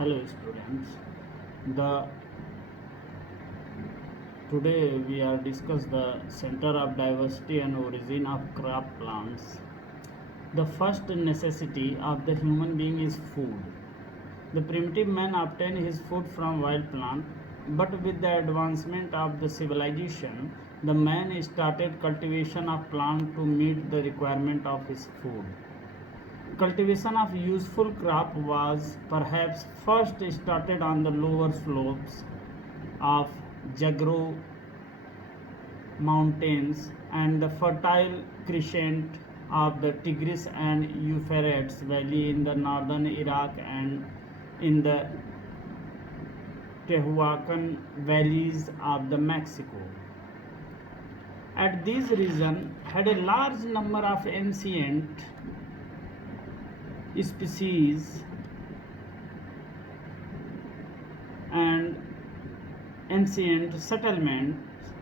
Hello students. The Today we are discuss the center of diversity and origin of crop plants. The first necessity of the human being is food. The primitive man obtained his food from wild plant, but with the advancement of the civilization, the man started cultivation of plant to meet the requirement of his food. Cultivation of useful crop was perhaps first started on the lower slopes of Zagros mountains and the fertile crescent of the Tigris and Euphrates valley in the northern Iraq and in the Tehuacan valleys of the Mexico. At these regions had a large number of ancient species and ancient settlements.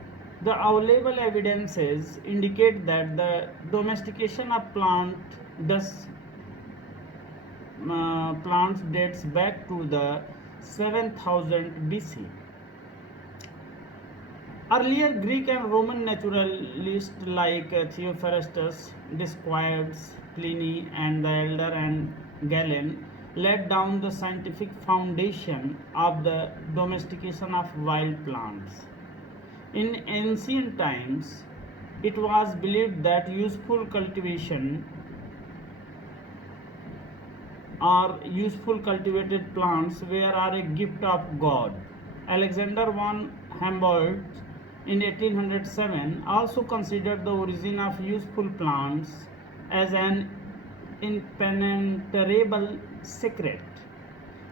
The available evidences indicate that the domestication of plants dates back to the 7000 BC. Earlier Greek and Roman naturalists like Theophrastus, Dioscorides, Pliny, and the Elder and Galen laid down the scientific foundation of the domestication of wild plants. In ancient times, it was believed that useful cultivation or useful cultivated plants were a gift of God. Alexander von Humboldt in 1807 also considered the origin of useful plants as an impenetrable secret.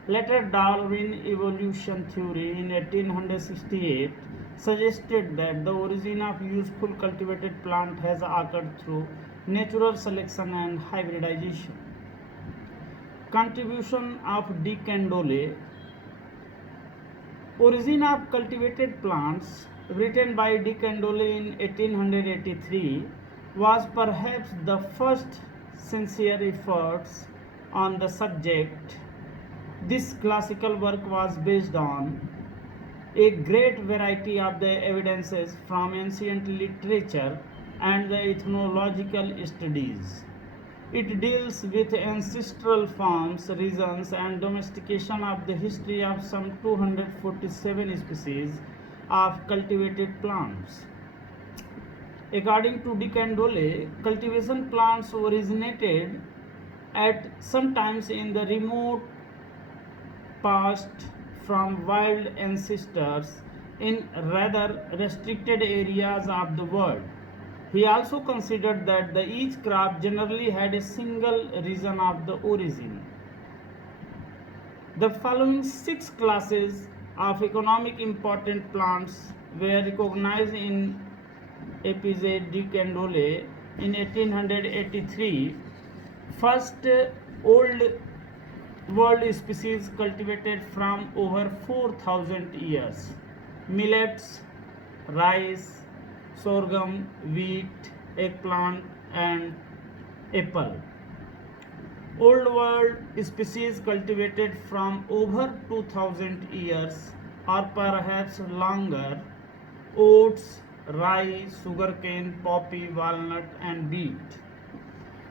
Later, Darwin evolution theory in 1868 suggested that the origin of useful cultivated plant has occurred through natural selection and hybridization. Contribution of de Candolle. Origin of cultivated plants, written by de Candolle in 1883, was perhaps the first sincere efforts on the subject. This classical work was based on a great variety of the evidences from ancient literature and the ethnological studies. It deals with ancestral forms, regions, and domestication of the history of some 247 species of cultivated plants. According to de Candolle, cultivation plants originated at sometimes in the remote past from wild ancestors in rather restricted areas of the world. He also considered that each crop generally had a single region of the origin. The following six classes of economic important plants were recognized in Epise de Candolle in 1883. First, old world species cultivated from over 4,000 years. Millets, rice, sorghum, wheat, eggplant, and apple. Old world species cultivated from over 2000 years or perhaps longer. Oats, rye, sugarcane, poppy, walnut, and beet.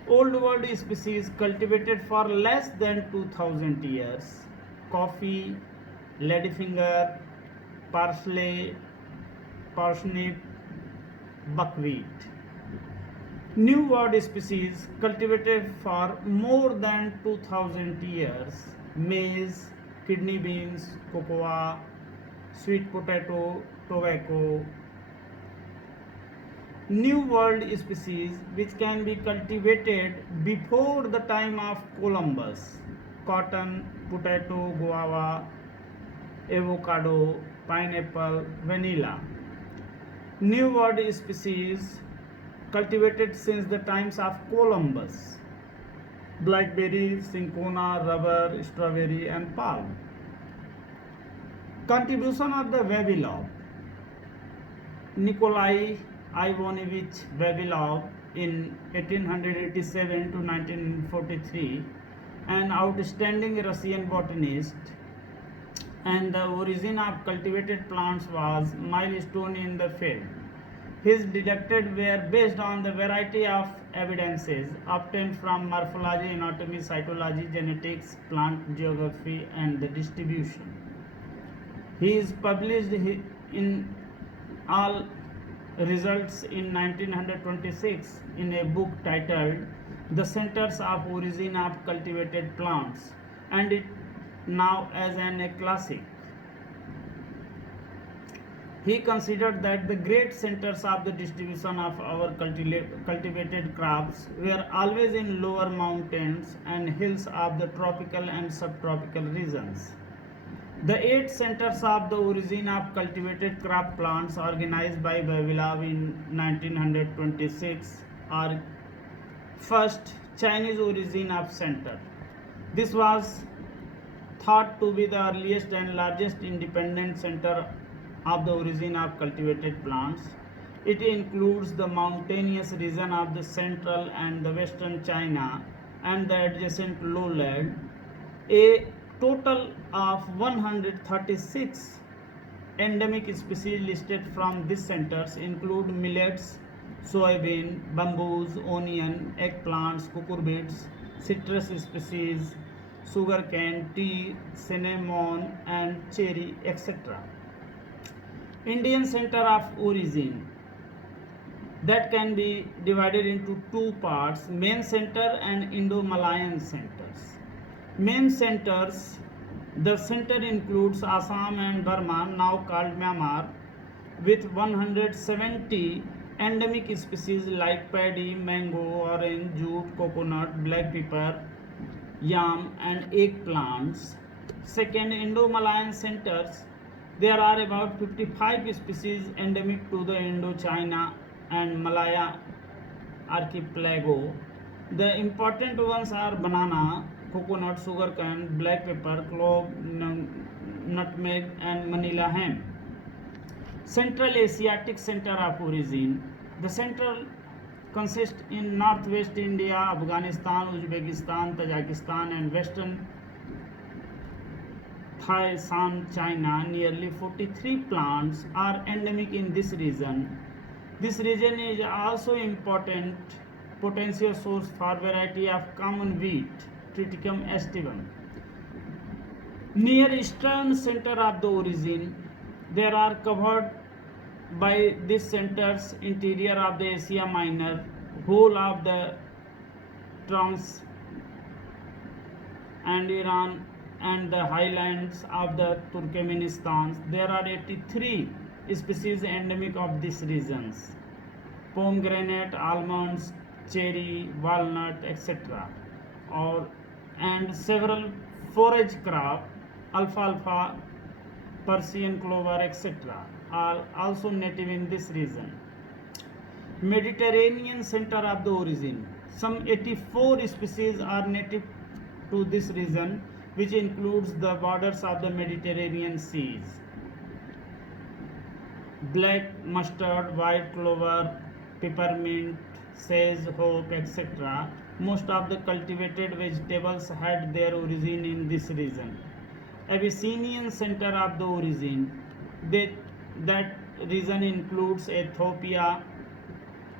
Old world species cultivated for less than 2000 years. Coffee, ladyfinger, parsley, parsnip, buckwheat. New world species cultivated for more than 2000 years. Maize, kidney beans, cocoa, sweet potato, tobacco. New world species which can be cultivated before the time of Columbus. Cotton, potato, guava, avocado, pineapple, vanilla. New world species cultivated since the times of Columbus. Blackberry, cinchona, rubber, strawberry, and palm. Contribution of the Vavilov. Nikolai Ivanovich Vavilov in 1887 to 1943, an outstanding Russian botanist, and the origin of cultivated plants was milestone in the field. His deductions were based on the variety of evidences obtained from morphology, anatomy, cytology, genetics, plant geography, and the distribution. He is published in all results in 1926 in a book titled The Centers of Origin of Cultivated Plants, and it now as a classic. He considered that the great centers of the distribution of our cultivated crops were always in lower mountains and hills of the tropical and subtropical regions. The 8 centers of the origin of cultivated crop plants organized by Vavilov in 1926 are: first, Chinese origin of center. This was thought to be the earliest and largest independent center of the origin of cultivated plants. It includes the mountainous region of the central and the western China and the adjacent lowland. A total of 136 endemic species listed from these centers include millets, soybean, bamboos, onion, eggplants, cucurbits, citrus species, sugarcane, tea, cinnamon, and cherry, etc. Indian center of origin, that can be divided into two parts: main center and Indo-Malayan centers. Main centers, the center includes Assam and Burma, now called Myanmar, with 170 endemic species like paddy, mango, orange, jute, coconut, black pepper, yam, and eggplants. Second, Indo-Malayan centers, there are about 55 species endemic to the Indochina and Malaya archipelago. The important ones are banana, coconut, sugarcane, black pepper, clove, nutmeg, and Manila ham. Central Asiatic center of origin. The central consists in northwest India, Afghanistan, Uzbekistan, Tajikistan, and western Thai-Shan China. Nearly 43 plants are endemic in this region. This region is also important potential source for variety of common wheat, Triticum aestivum. Near eastern center of the origin, there are covered by these centers interior of the Asia Minor, whole of the Trans and Iran, and the highlands of the Turkmenistan. There are 83 species endemic of these regions: pomegranate, almonds, cherry, walnut, etc. And several forage crop, alfalfa, Persian clover, etc. are also native in this region. Mediterranean center of the origin. Some 84 species are native to this region, which includes the borders of the Mediterranean seas: black mustard, white clover, peppermint, sage, hope, etc. Most of the cultivated vegetables had their origin in this region. Abyssinian center of the origin. That region includes Ethiopia,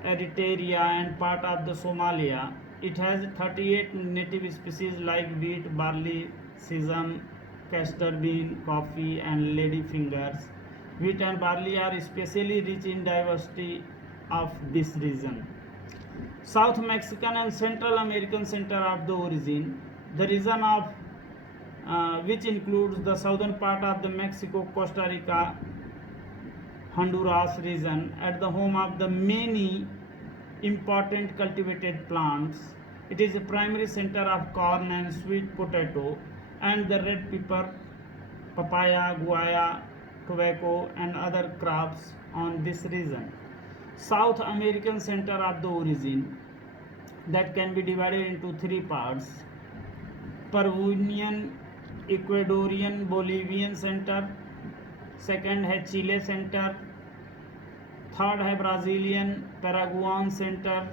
Eritrea, and part of the Somalia. It has 38 native species like wheat, barley, sesame, castor bean, coffee, and ladyfingers. Wheat and barley are especially rich in diversity of this region. South Mexican and Central American center of the origin. The region of which includes the southern part of the Mexico, Costa Rica, Honduras region, at the home of the many important cultivated plants. It is a primary center of corn and sweet potato and the red pepper, papaya, guaya, tobacco, and other crops on this region. South American center of the origin, that can be divided into three parts: Peruvian, Ecuadorian, Bolivian center. Second है Chile center. Third है Brazilian, Paraguayan center.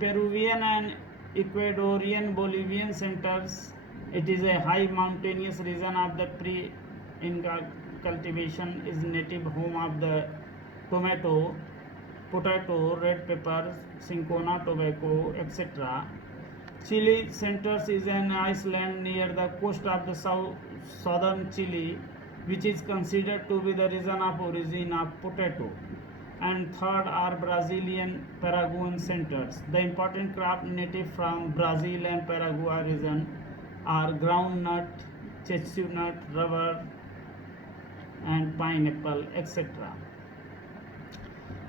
Peruvian and Ecuadorian, Bolivian centers It is a high mountainous region of the pre-Inca cultivation, is native home of the tomato, potato, red pepper, cinchona, tobacco, etc. Chile centers is an island near the coast of the southern Chile, which is considered to be the region of origin of potato. And third are Brazilian Paraguayan centers. The important crop native from Brazil and Paraguay region are groundnut, chestnut, rubber, and pineapple, etc.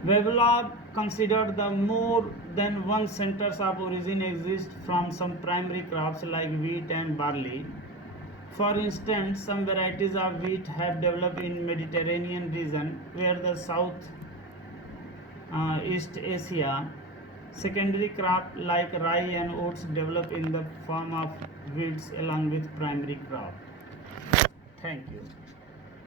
Wavelope considered the more than one centers of origin exist from some primary crops like wheat and barley. For instance, some varieties of wheat have developed in Mediterranean region where the South East Asia. Secondary crop like rye and oats develop in the form of weeds along with primary crop. Thank you.